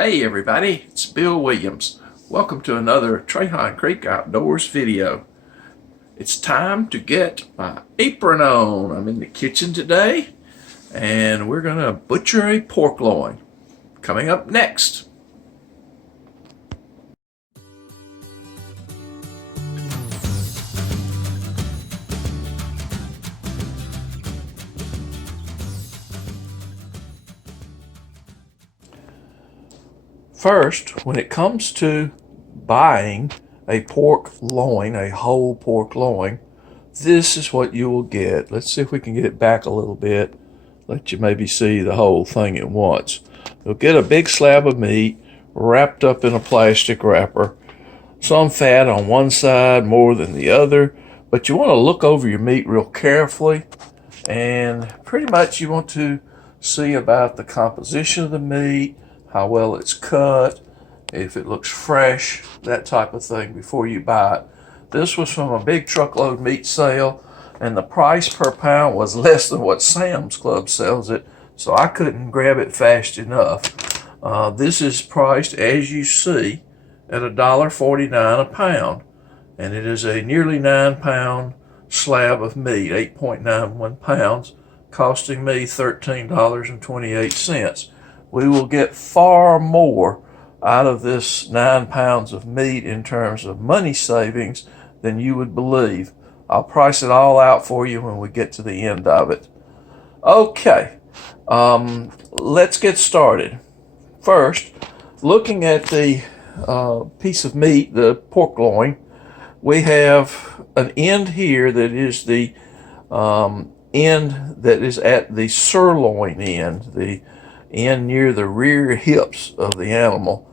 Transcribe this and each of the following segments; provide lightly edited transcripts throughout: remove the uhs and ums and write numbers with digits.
Hey everybody, it's Bill Williams. Welcome to another Trahan Creek Outdoors video. It's time to get my apron on. I'm in the kitchen today and we're gonna butcher a pork loin. Coming up next. First, when it comes to buying a pork loin, a whole pork loin, this is what you will get. Let's see if we can get it back a little bit. Let you maybe see the whole thing at once. You'll get a big slab of meat wrapped up in a plastic wrapper. Some fat on one side more than the other, but you want to look over your meat real carefully, and pretty much you want to see about the composition of the meat, how well it's cut, if it looks fresh, that type of thing before you buy it. This was from a big truckload meat sale, and the price per pound was less than what Sam's Club sells it, so I couldn't grab it fast enough. This is priced, as you see, at $1.49 a pound, and it is a nearly 9-pound slab of meat, 8.91 pounds, costing me $13.28. We will get far more out of this 9 pounds of meat in terms of money savings than you would believe. I'll price it all out for you when we get to the end of it. Okay, let's get started. First, looking at the piece of meat, the pork loin, we have an end here that is the end that is at the sirloin end, the end near the rear hips of the animal.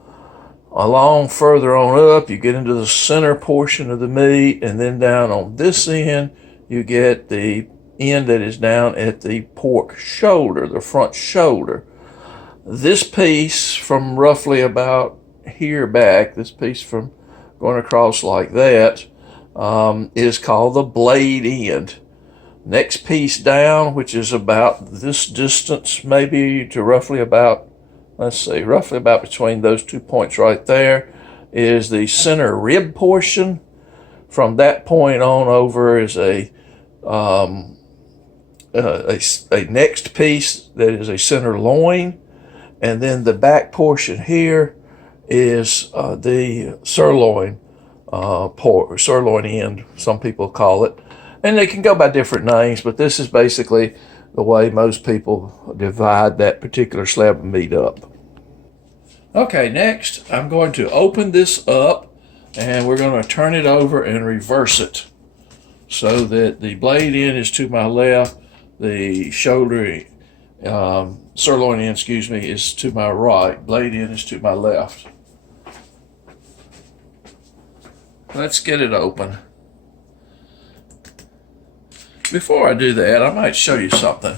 Along further on up, you get into the center portion of the meat, and then down on this end, you get the end that is down at the pork shoulder, the front shoulder. This piece from roughly about here back, this piece from going across like that, is called the blade end. Next piece down, which is about this distance, maybe to roughly about, roughly about between those 2 points right there, is the center rib portion. From that point on over is a next piece that is a center loin, and then the back portion here is the sirloin sirloin end, some people call it. And they can go by different names, but this is basically the way most people divide that particular slab of meat up. Okay, next I'm going to open this up, and we're going to turn it over and reverse it so that the blade end is to my left, the shoulder, sirloin end, is to my right, blade end is to my left. Let's get it open. Before I do that, I might show you something.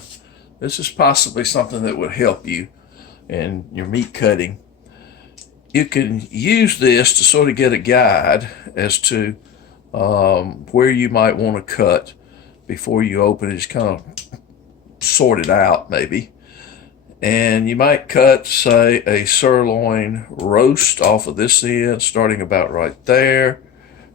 This is possibly something that would help you in your meat cutting. You can use this to sort of get a guide as to where you might want to cut before you open it. Just kind of sort it out maybe. And you might cut, say, a sirloin roast off of this end, starting about right there.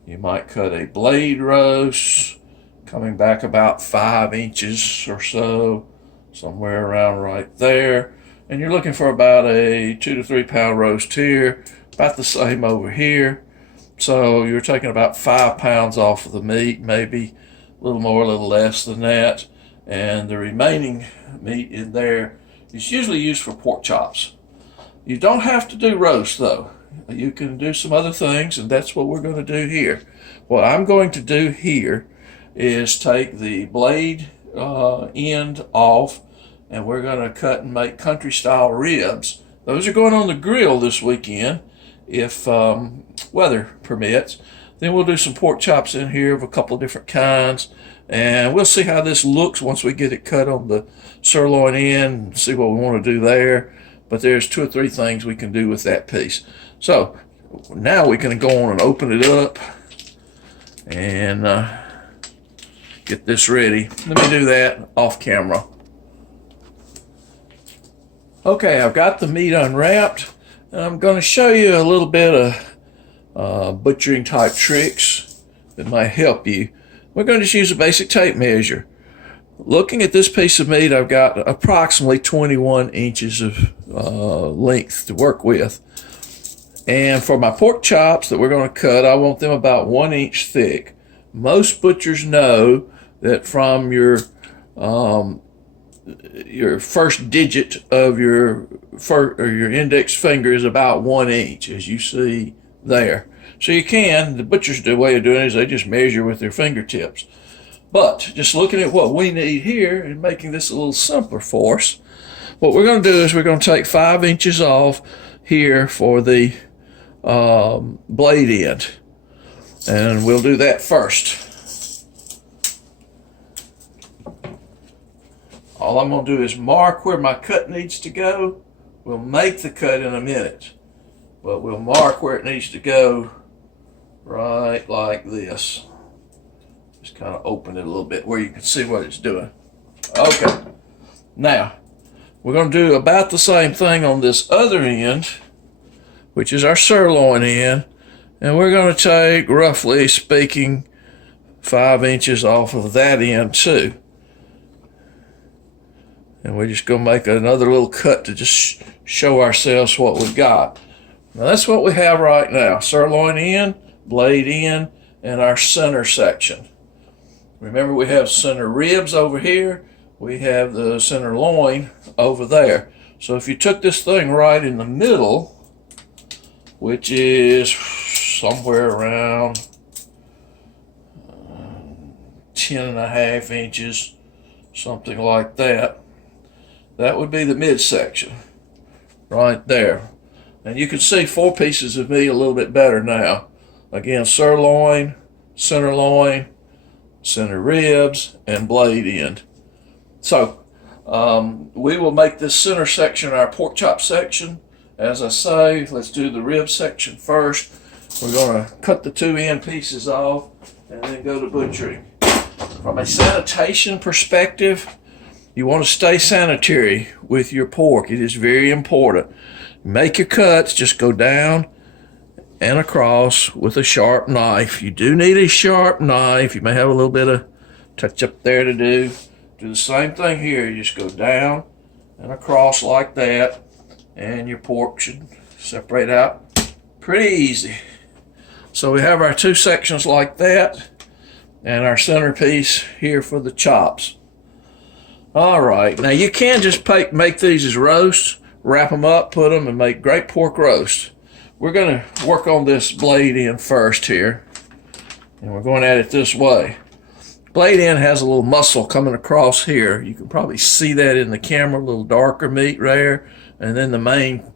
You might cut a blade roast, coming back about 5 inches or so, somewhere around right there. And you're looking for about a 2 to 3 pound roast here, about the same over here. So you're taking about 5 pounds off of the meat, maybe a little more, a little less than that. And the remaining meat in there is usually used for pork chops. You don't have to do roast though. You can do some other things, and that's what we're going to do here. What I'm going to do here is take the blade end off, and we're going to cut and make country style ribs. Those are going on the grill this weekend if weather permits. Then we'll do some pork chops in here of a couple of different kinds, and we'll see how this looks once we get it cut on the sirloin end and see what we want to do there. But there's 2 or 3 things we can do with that piece. So now we can go on and open it up and get this ready. Let me do that off camera. Okay, I've got the meat unwrapped, I'm going to show you a little bit of butchering type tricks that might help you. We're going to just use a basic tape measure. Looking at this piece of meat, I've got approximately 21 inches of length to work with. And for my pork chops that we're going to cut, I want them about 1 inch thick. Most butchers know that from your first digit of your index finger is about 1 inch, as you see there. So the butcher's way of doing it is they just measure with their fingertips. But just looking at what we need here and making this a little simpler for us, what we're going to do is we're going to take 5 inches off here for the blade end. And we'll do that first. All I'm going to do is mark where my cut needs to go. We'll make the cut in a minute, but we'll mark where it needs to go right like this. Just kind of open it a little bit where you can see what it's doing. Okay. Now, we're going to do about the same thing on this other end, which is our sirloin end, and we're going to take, roughly speaking, 5 inches off of that end too. And we're just going to make another little cut to just show ourselves what we've got. Now that's what we have right now. Sirloin end, blade end, and our center section. Remember, we have center ribs over here. We have the center loin over there. So if you took this thing right in the middle, which is somewhere around 10.5 inches, something like that, that would be the midsection right there. And you can see 4 pieces of meat a little bit better now. Again, sirloin, center loin, center ribs, and blade end. So we will make this center section our pork chop section. As I say, let's do the rib section first. We're going to cut the 2 end pieces off and then go to butchering. From a sanitation perspective, you want to stay sanitary with your pork. It is very important. Make your cuts, just go down and across with a sharp knife. You do need a sharp knife. You may have a little bit of touch up there to do. Do the same thing here. You just go down and across like that, and your pork should separate out pretty easy. So we have our 2 sections like that, and our centerpiece here for the chops. All right, now you can just make these as roasts, wrap them up, put them, and make great pork roast. We're going to work on this blade end first here, and we're going at it this way. Blade end has a little muscle coming across here. You can probably see that in the camera, a little darker meat there, and then the main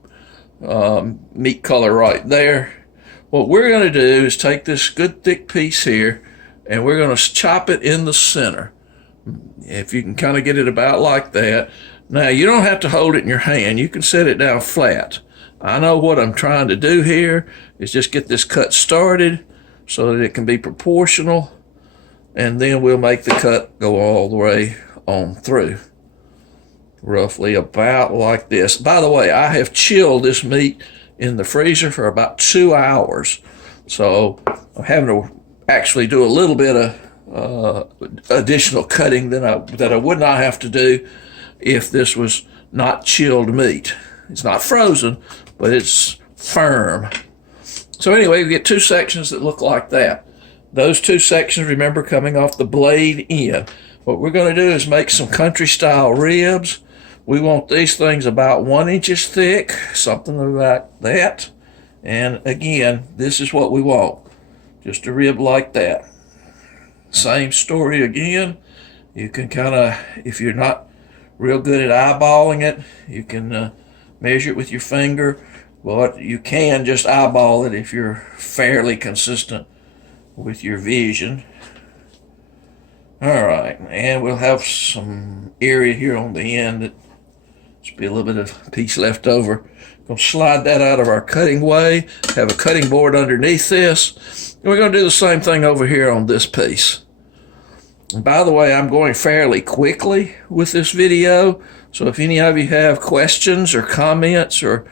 meat color right there. What we're going to do is take this good thick piece here, and we're going to chop it in the center. If you can kind of get it about like that. Now, you don't have to hold it in your hand. You can set it down flat. I know what I'm trying to do here is just get this cut started so that it can be proportional, and then we'll make the cut go all the way on through. Roughly about like this. By the way, I have chilled this meat in the freezer for about 2 hours. So I'm having to actually do a little bit of additional cutting that I would not have to do if this was not chilled meat. It's not frozen, but it's firm. So anyway, we get 2 sections that look like that. Those 2 sections, remember, coming off the blade end. What we're going to do is make some country style ribs. We want these things about 1 inch thick, something like that. And again, this is what we want. Just a rib like that. Same story again. You can kind of, if you're not real good at eyeballing it, you can measure it with your finger. But you can just eyeball it if you're fairly consistent with your vision. All right, and we'll have some area here on the end that should be a little bit of piece left over. Gonna slide that out of our cutting way, have a cutting board underneath this, and we're gonna do the same thing over here on this piece. And by the way, I'm going fairly quickly with this video, so if any of you have questions or comments or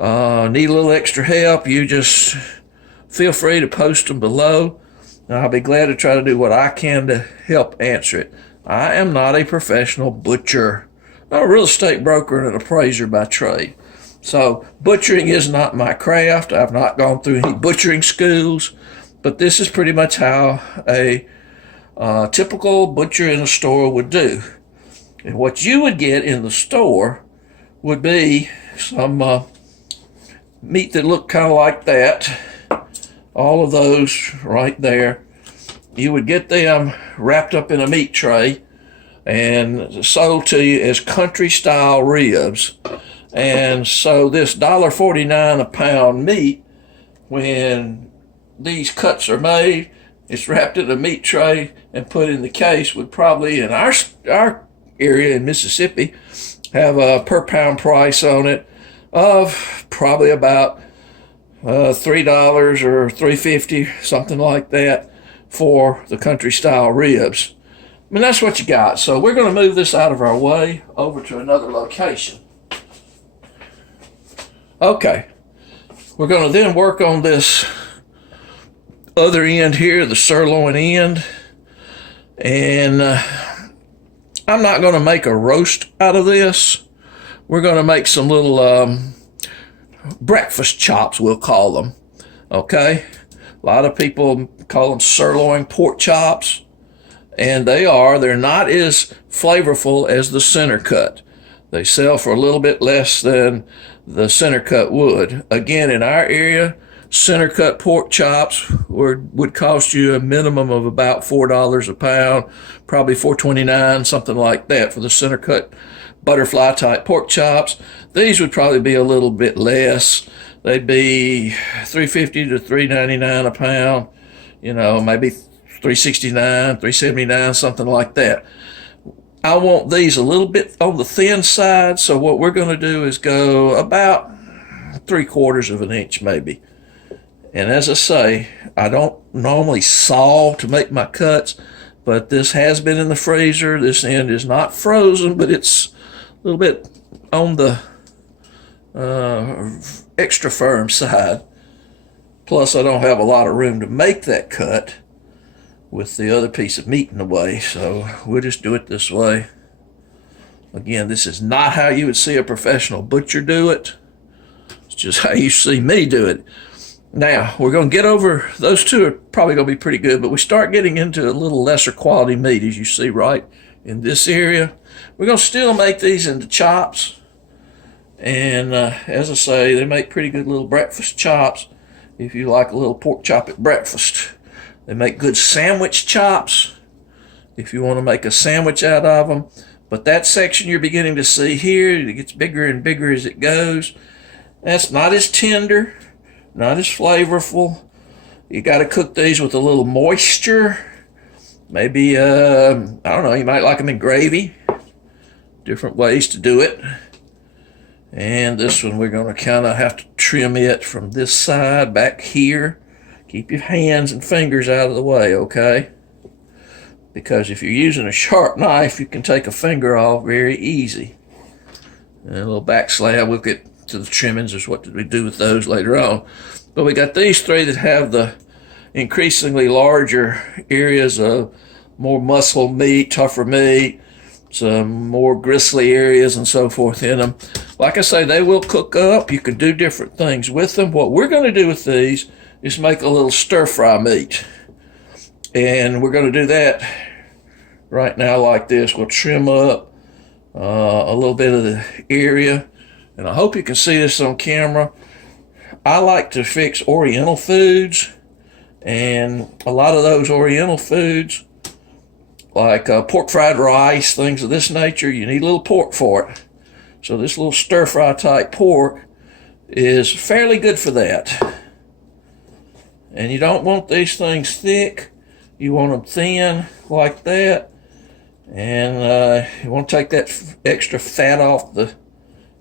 need a little extra help, you just feel free to post them below, and I'll be glad to try to do what I can to help answer it. I am not a professional butcher. I'm a real estate broker and an appraiser by trade. So butchering is not my craft. I've not gone through any butchering schools, but this is pretty much how a typical butcher in a store would do. And what you would get in the store would be some meat that looked kind of like that. All of those right there. You would get them wrapped up in a meat tray and sold to you as country style ribs. And so this $1.49 a pound meat, when these cuts are made, it's wrapped in a meat tray and put in the case, would probably, in our area in Mississippi, have a per pound price on it of probably about $3 or $3.50, something like that, for the country style ribs. I mean, that's what you got. So we're going to move this out of our way over to another location. Okay, we're going to then work on this other end here, the sirloin end, and I'm not going to make a roast out of this. We're going to make some little breakfast chops, we'll call them. Okay, a lot of people call them sirloin pork chops, and they're not as flavorful as the center cut. They sell for a little bit less than the center cut would. Again, in our area, center cut pork chops would cost you a minimum of about $4 a pound, probably $4.29, something like that, for the center cut butterfly type pork chops. These would probably be a little bit less. They'd be $3.50 to $3.99 a pound, maybe $3.69, $3.79, something like that. I want these a little bit on the thin side, so what we're going to do is go about 3/4 of an inch maybe. And as I say, I don't normally saw to make my cuts, but this has been in the freezer. This end is not frozen, but it's a little bit on the extra firm side. Plus, I don't have a lot of room to make that cut with the other piece of meat in the way, so we'll just do it this way. Again, this is not how you would see a professional butcher do it. It's just how you see me do it. Now, we're going to get over, those two are probably going to be pretty good, but we start getting into a little lesser quality meat, as you see right in this area. We're going to still make these into chops, and as I say, they make pretty good little breakfast chops if you like a little pork chop at breakfast. They make good sandwich chops if you want to make a sandwich out of them. But that section you're beginning to see here, it gets bigger and bigger as it goes. That's not as tender, not as flavorful. You got to cook these with a little moisture. Maybe, I don't know, you might like them in gravy. Different ways to do it. And this one, we're going to kind of have to trim it from this side back here. Keep your hands and fingers out of the way, okay? Because if you're using a sharp knife, you can take a finger off very easy. And a little back slab, we'll get to the trimmings, is what we do with those later on. But we got these three that have the increasingly larger areas of more muscle meat, tougher meat, some more gristly areas and so forth in them. Like I say, they will cook up. You can do different things with them. What we're going to do with these is make a little stir-fry meat. And we're going to do that right now like this. We'll trim up a little bit of the area. And I hope you can see this on camera. I like to fix Oriental foods. And a lot of those Oriental foods, like pork fried rice, things of this nature, you need a little pork for it. So this little stir-fry type pork is fairly good for that. And you don't want these things thick. You want them thin like that. And you want to take that extra fat off the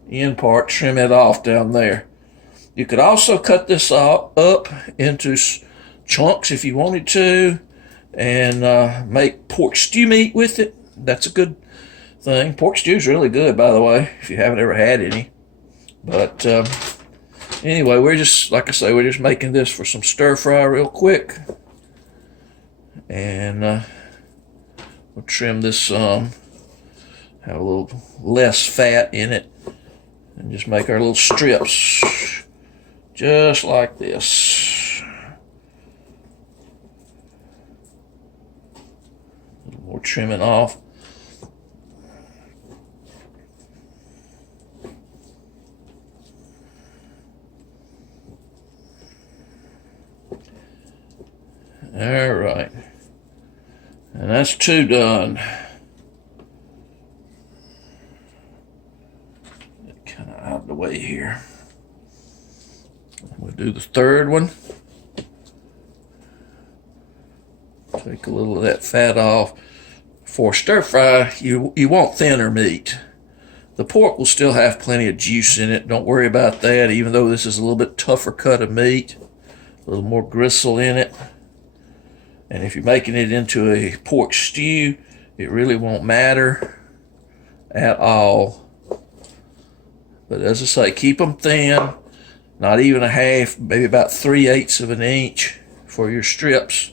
end part, trim it off down there. You could also cut this up into chunks if you wanted to, and make pork stew meat with it. That's a good thing. Pork stew is really good, by the way, if you haven't ever had any. But Anyway, we're just, like I say, we're just making this for some stir fry real quick. And we'll trim this some, have a little less fat in it, and just make our little strips just like this. A little more trimming off. All right, and that's 2 done. Kind of out of the way here. We'll do the 3rd one. Take a little of that fat off. For stir fry, you want thinner meat. The pork will still have plenty of juice in it. Don't worry about that, even though this is a little bit tougher cut of meat. A little more gristle in it. And if you're making it into a pork stew, it really won't matter at all. But as I say, keep them thin, not even a half, maybe about 3/8 of an inch for your strips,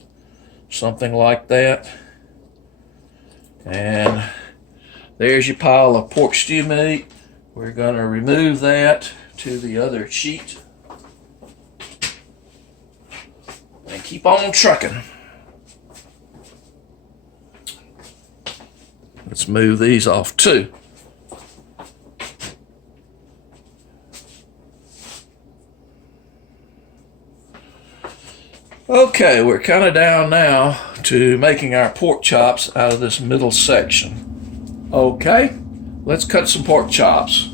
something like that. And there's your pile of pork stew meat. We're going to remove that to the other sheet and keep on trucking. Let's move these off too. Okay, we're kind of down now to making our pork chops out of this middle section. Okay, let's cut some pork chops.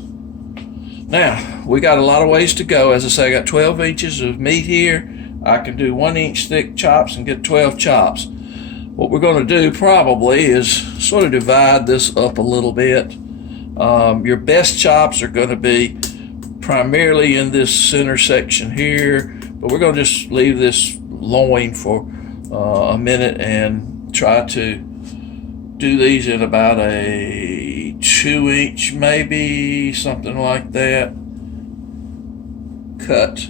Now, we got a lot of ways to go. As I say, I got 12 inches of meat here. I can do 1 inch thick chops and get 12 chops. What we're going to do probably is sort of divide this up a little bit. Your best chops are going to be primarily in this center section here, but we're going to just leave this loin for a minute and try to do these in about a 2 inch, maybe something like that, cut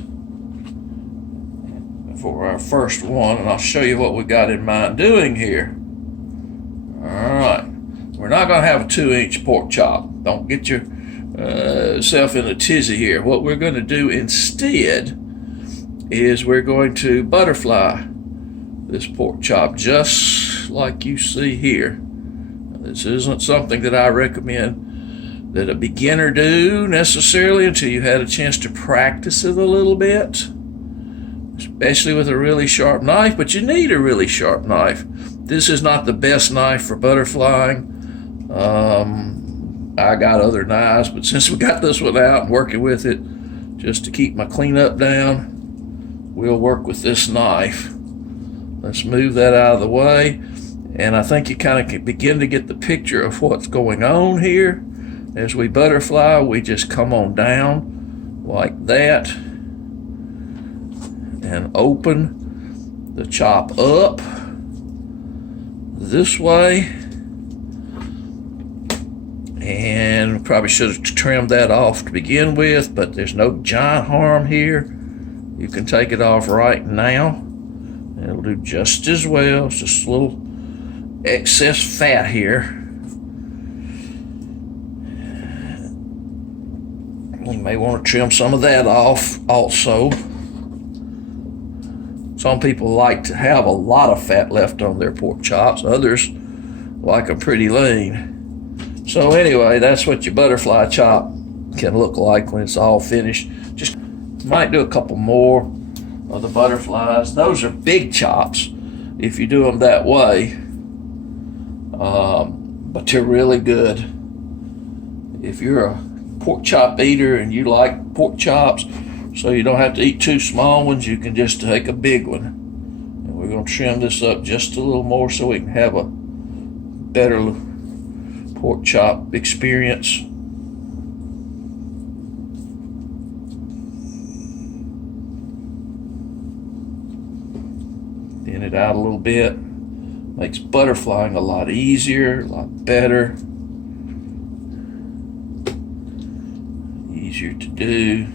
for our first one, and I'll show you what we got in mind doing here. All right, we're not going to have a 2 inch pork chop. Don't get yourself in a tizzy here. What we're going to do instead is we're going to butterfly this pork chop just like you see here. This isn't something that I recommend that a beginner do necessarily until you had a chance to practice it a little bit, especially with a really sharp knife, but you need a really sharp knife. This is not the best knife for butterflying. I got other knives, but since we got this one out and working with it just to keep my cleanup down, we'll work with this knife. Let's move that out of the way. And I think you kind of can begin to get the picture of what's going on here. As we butterfly, we just come on down like that and open the chop up this way. And probably should have trimmed that off to begin with, but there's no giant harm here. You can take it off right now, and it'll do just as well. It's just a little excess fat here. You may want to trim some of that off also. Some people like to have a lot of fat left on their pork chops. Others like them pretty lean. So anyway, that's what your butterfly chop can look like when it's all finished. Just might do a couple more of the butterflies. Those are big chops if you do them that way, but they're really good. If you're a pork chop eater and you like pork chops, so you don't have to eat 2 small ones, you can just take a big one. And we're going to trim this up just a little more so we can have a better pork chop experience. Thin it out a little bit. Makes butterflying a lot easier, a lot better. Easier to do.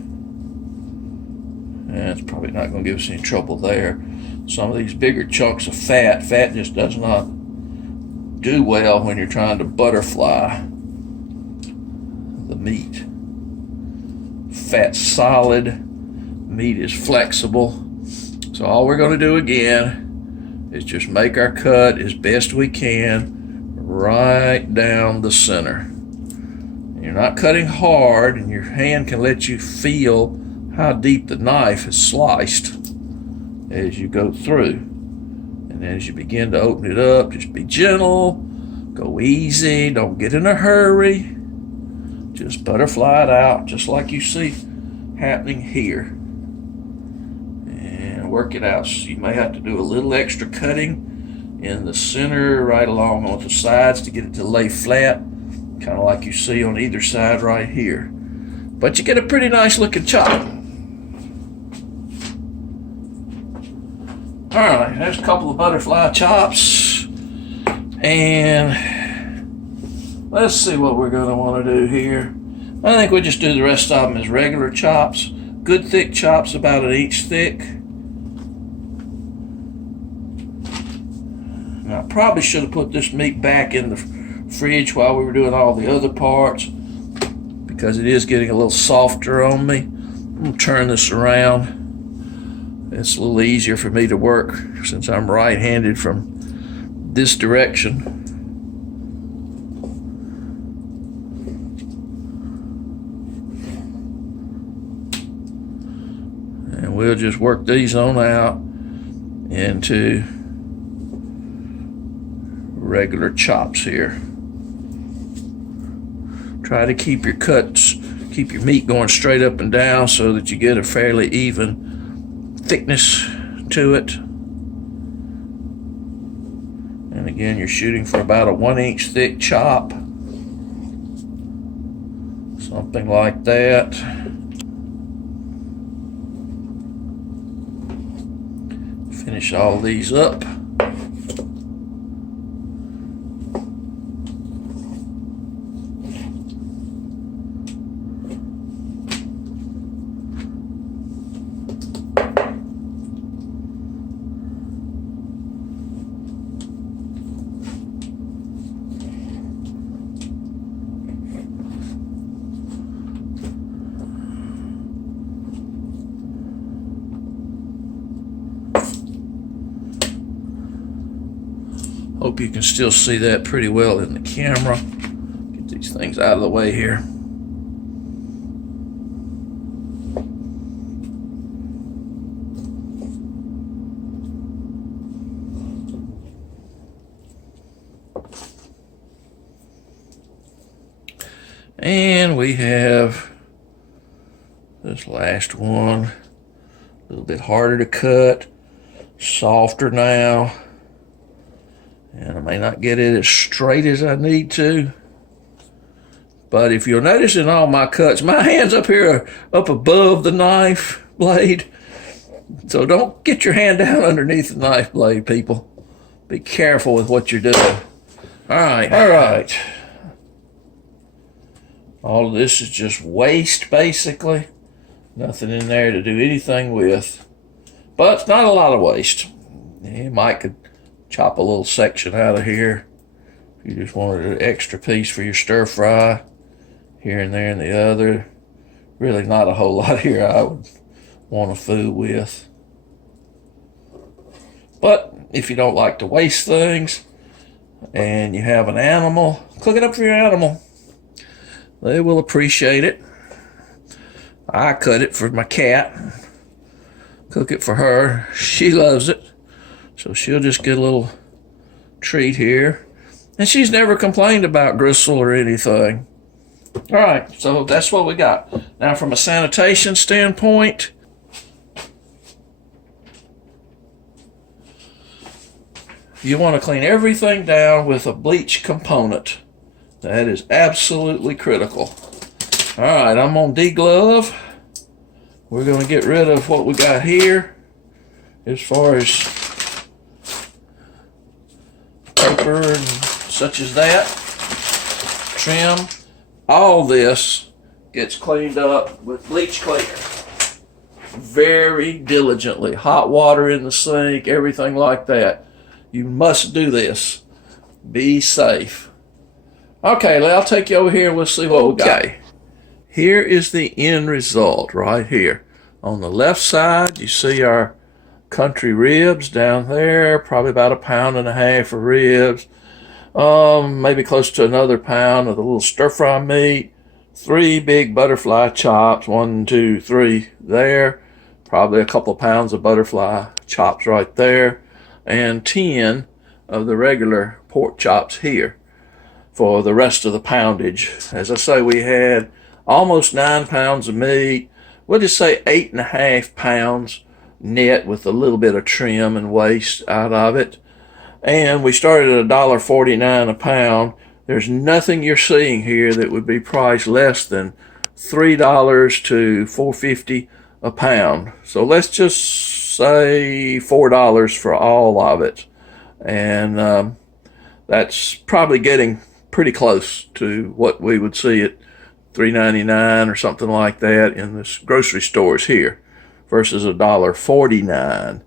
It's probably not going to give us any trouble there. Some of these bigger chunks of fat just does not do well when you're trying to butterfly the meat. Fat's solid, meat is flexible. So all we're going to do again is just make our cut as best we can right down the center. You're not cutting hard, and your hand can let you feel how deep the knife is sliced as you go through. And as you begin to open it up, just be gentle, go easy, don't get in a hurry. Just butterfly it out just like you see happening here. And work it out. So you may have to do a little extra cutting in the center, right along on the sides to get it to lay flat, kind of like you see on either side right here. But you get a pretty nice looking chop. All right, there's a couple of butterfly chops. And let's see what we're going to want to do here. I think we'll just do the rest of them as regular chops. Good thick chops, about an inch thick. Now, I probably should have put this meat back in the fridge while we were doing all the other parts, because it is getting a little softer on me. I'm going to turn this around. It's a little easier for me to work since I'm right-handed from this direction. And we'll just work these on out into regular chops here. Try to keep your cuts, keep your meat going straight up and down so that you get a fairly even thickness to it. And again, you're shooting for about a 1 inch thick chop. Something like that. Finish all these up. Hope you can still see that pretty well in the camera. Get these things out of the way here. And we have this last one, a little bit harder to cut, softer now. And I may not get it as straight as I need to. But if you'll notice in all my cuts, my hand's up here, up above the knife blade. So don't get your hand down underneath the knife blade, people. Be careful with what you're doing. All right. All of this is just waste, basically. Nothing in there to do anything with. But it's not a lot of waste. You might could chop a little section out of here if you just wanted an extra piece for your stir fry, here and there and the other. Really not a whole lot here I would want to fool with. But if you don't like to waste things and you have an animal, cook it up for your animal. They will appreciate it. I cut it for my cat, cook it for her. She loves it. So she'll just get a little treat here. And she's never complained about gristle or anything. All right, so that's what we got. Now from a sanitation standpoint, you want to clean everything down with a bleach component. That is absolutely critical. All right, I'm on deglove. We're going to get rid of what we got here as far as paper and such as that, trim. All this gets cleaned up with bleach cleaner. very diligently. Hot water in the sink, everything like that. You must do this. Be safe. Okay, I'll take you over here and we'll see what we got. Here is the end result right here. On the left side, you see our country ribs down there, probably about 1.5 pounds of ribs. Maybe close to another pound of the little stir-fry meat. 3 big butterfly chops, 1, 2, 3 there. Probably a couple of pounds of butterfly chops right there. And 10 of the regular pork chops here for the rest of the poundage. As I say, we had almost 9 pounds of meat. We'll just say 8.5 pounds net with a little bit of trim and waste out of it. And we started at $1.49 a pound. There's nothing you're seeing here that would be priced less than $3 to $4.50 a pound. So let's just say $4 for all of it. And that's probably getting pretty close to what we would see at $3.99 or something like that in the grocery stores here versus $1.49.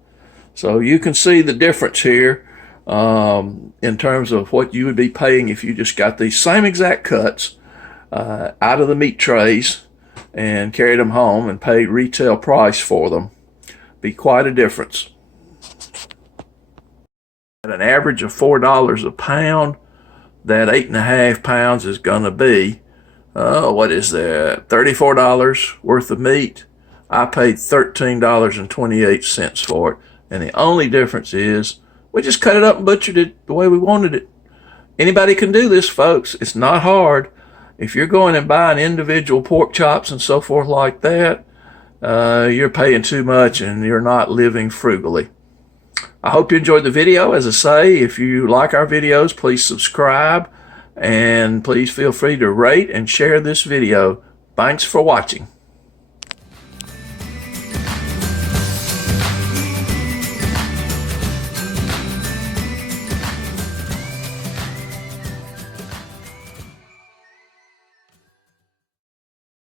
So you can see the difference here in terms of what you would be paying if you just got these same exact cuts out of the meat trays and carried them home and paid retail price for them. Be quite a difference. At an average of $4 a pound, that 8.5 pounds is going to be, what is that, $34 worth of meat. I paid $13.28 for it. And the only difference is we just cut it up and butchered it the way we wanted it. Anybody can do this, folks. It's not hard. If you're going and buying individual pork chops and so forth like that, you're paying too much and you're not living frugally. I hope you enjoyed the video. As I say, if you like our videos, please subscribe and please feel free to rate and share this video. Thanks for watching.